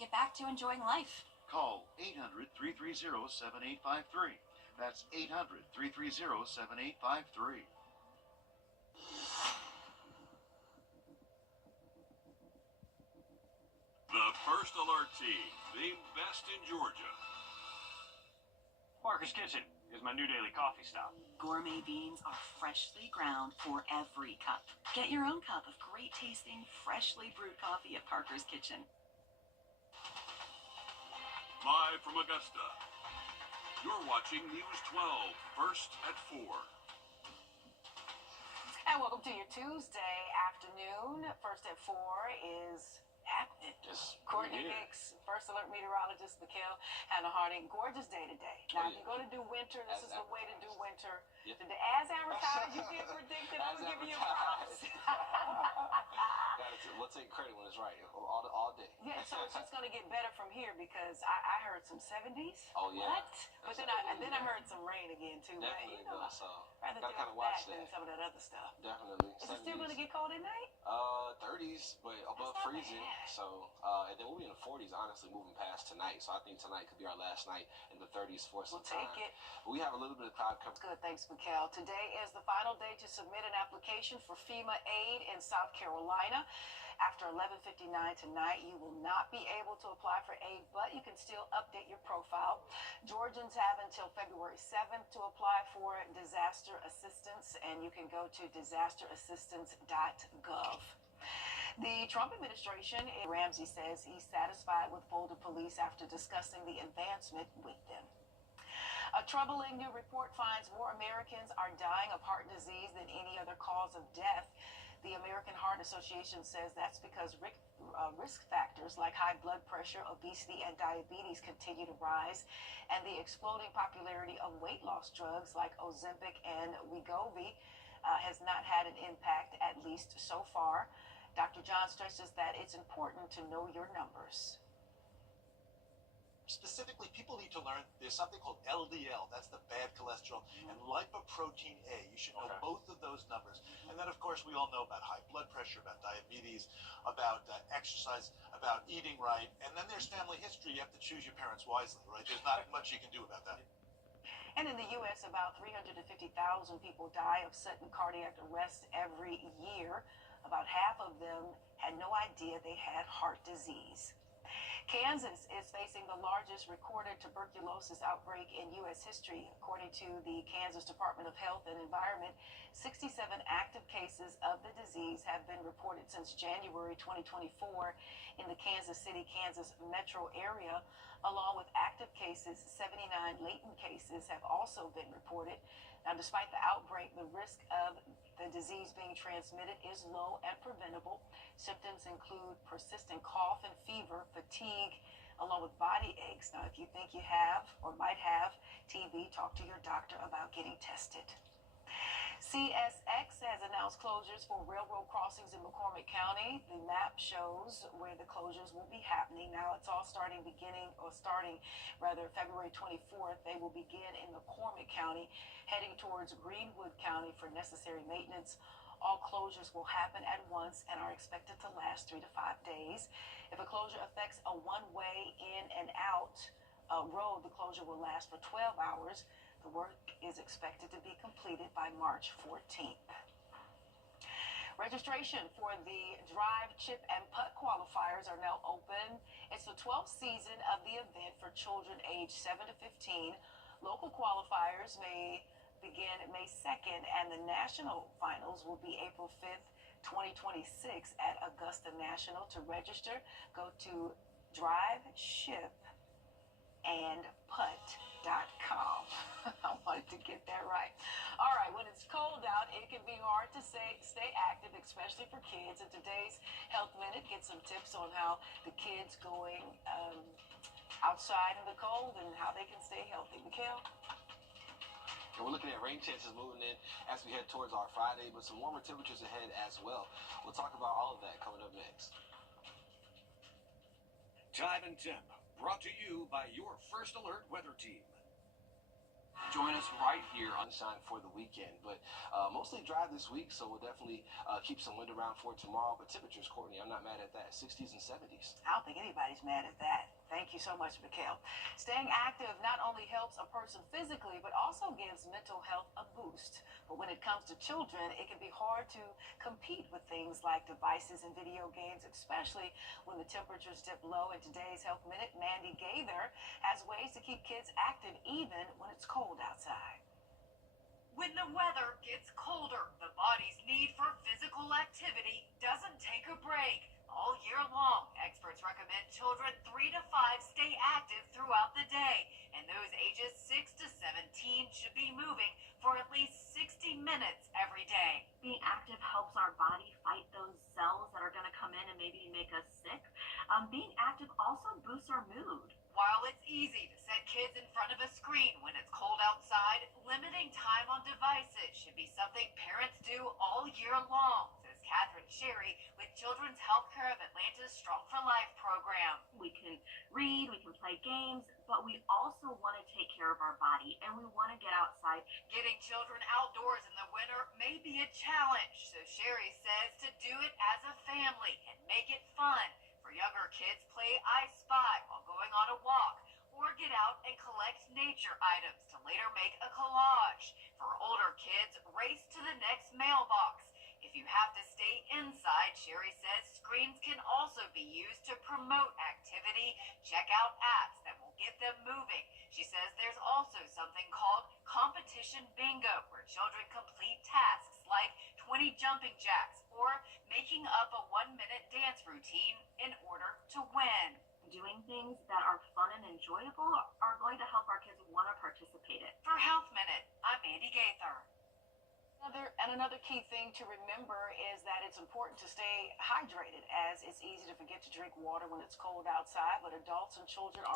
get back to enjoying life. Call 800-330-7853. That's 800-330-7853. The First Alert Team, the best in Georgia. Parker's Kitchen is my new daily coffee stop. Gourmet beans are freshly ground for every cup. Get your own cup of great tasting, freshly brewed coffee at Parker's Kitchen. Live from Augusta, you're watching News 12, First at 4. And welcome to your Tuesday afternoon. First at 4 is happening. Courtney Hicks, First Alert meteorologist, Mikhail Hannah Harding. Gorgeous day today. Now, if you're going to do winter, this is the way to do winter. As advertised, you get predicted. I'm going to give you your props. We'll take credit when it's right, all day. Yeah, so it's just going to get better from here because I heard some 70s. Oh, yeah. What? But then I heard some rain again, too. Definitely, but, so rather gotta than kind of watch that than that. some of that other stuff. Definitely. Is it still going to get cold at night? 30s, but above freezing. So, and then we'll be in the 40s, honestly, moving past tonight. So I think tonight could be our last night in the 30s for some time. We'll take it. But we have a little bit of cloud cover. Good, thanks, Mikhail. Today is the final day to submit an application for FEMA aid in South Carolina. After 11:59 tonight, you will not be able to apply for aid, but you can still update your profile. Georgians have until February 7th to apply for disaster assistance, and you can go to disasterassistance.gov. The Trump administration, Ramsey says he's satisfied with Boulder police after discussing the advancement with them. A troubling new report finds more Americans are dying of heart disease than any other cause of death. The American Heart Association says that's because risk factors like high blood pressure, obesity, and diabetes continue to rise, and the exploding popularity of weight loss drugs like Ozempic and Wegovy has not had an impact, at least so far. Dr. John stresses that it's important to know your numbers. Specifically, people need to learn there's something called LDL, that's the bad cholesterol, and lipoprotein A. You should know both of those numbers. And then, of course, we all know about high blood pressure, about diabetes, about exercise, about eating right. And then there's family history. You have to choose your parents wisely, right? There's not much you can do about that. And in the U.S., about 350,000 people die of sudden cardiac arrest every year. About half of them had no idea they had heart disease. Kansas is facing the largest recorded tuberculosis outbreak in U.S. history. According to the Kansas Department of Health and Environment, 67 active cases of the disease have been reported since January 2024 in the Kansas City, Kansas metro area. Along with active cases, 79 latent cases have also been reported. Now, despite the outbreak, the risk of the disease being transmitted is low and preventable. Symptoms include persistent cough and fever, fatigue, along with body aches. Now, if you think you have or might have TB, talk to your doctor about getting tested. CSX has announced closures for railroad crossings in McCormick County. The map shows where the closures will be happening. Now it's all starting February 24th. They will begin in McCormick County, heading towards Greenwood County for necessary maintenance. All closures will happen at once and are expected to last 3 to 5 days. If a closure affects a one-way in and out road, the closure will last for 12 hours. The work is expected to be completed by March 14th. Registration for the Drive, Chip, and Putt qualifiers are now open. It's the 12th season of the event for children aged 7 to 15. Local qualifiers may begin May 2nd, and the national finals will be April 5th, 2026 at Augusta National. To register, go to driveshipandputt.com. I wanted to get that right. All right, when it's cold out, it can be hard to stay active, especially for kids. In today's Health Minute, get some tips on how the kids going outside in the cold and how they can stay healthy. Mikhail? And we're looking at rain chances moving in as we head towards our Friday, but some warmer temperatures ahead as well. We'll talk about all of that coming up next. Time and Temp, brought to you by your First Alert weather team. Join us right here on Sunshine for the weekend, but mostly dry this week, so we'll definitely keep some wind around for tomorrow. But temperatures, Courtney, I'm not mad at that. 60s and 70s. I don't think anybody's mad at that. Thank you so much, Mikhail. Staying active not only helps a person physically, but also gives mental health a boost. But when it comes to children, it can be hard to compete with things like devices and video games, especially when the temperatures dip low. In today's Health Minute, Mandy Gaither has ways to keep kids active even when it's cold outside. When the weather gets colder, the body's need for physical activity doesn't take a break. All year long, experts recommend children 3 to 5 stay active throughout the day, and those ages 6 to 17 should be moving for at least 60 minutes every day. Being active helps our body fight those cells that are going to come in and maybe make us sick. Being active also boosts our mood. While it's easy to set kids in front of a screen when it's cold outside, limiting time on devices should be something parents do all year long, says Catherine Sherry with Children's Healthcare of Atlanta's Strong for Life program. We can read, we can play games, but we also want to take care of our body and we want to get outside. Getting children outdoors in the winter may be a challenge, so Sherry says to do it as a family and make it fun. For younger kids, play I Spy while going on a walk, or get out and collect nature items to later make a collage. For older kids, race to the next mailbox. If you have to stay inside, Sherry says screens can also be used to promote activity. Check out apps that will get them moving. She says there's also something called competition bingo, where children complete tasks like 20 jumping jacks or making up a 1-minute dance routine in order to win. Doing things that are fun and enjoyable are going to help our kids want to participate in. For Health Minute, I'm Mandy Gaither. Another key thing to remember is that it's important to stay hydrated, as it's easy to forget to drink water when it's cold outside, but adults and children are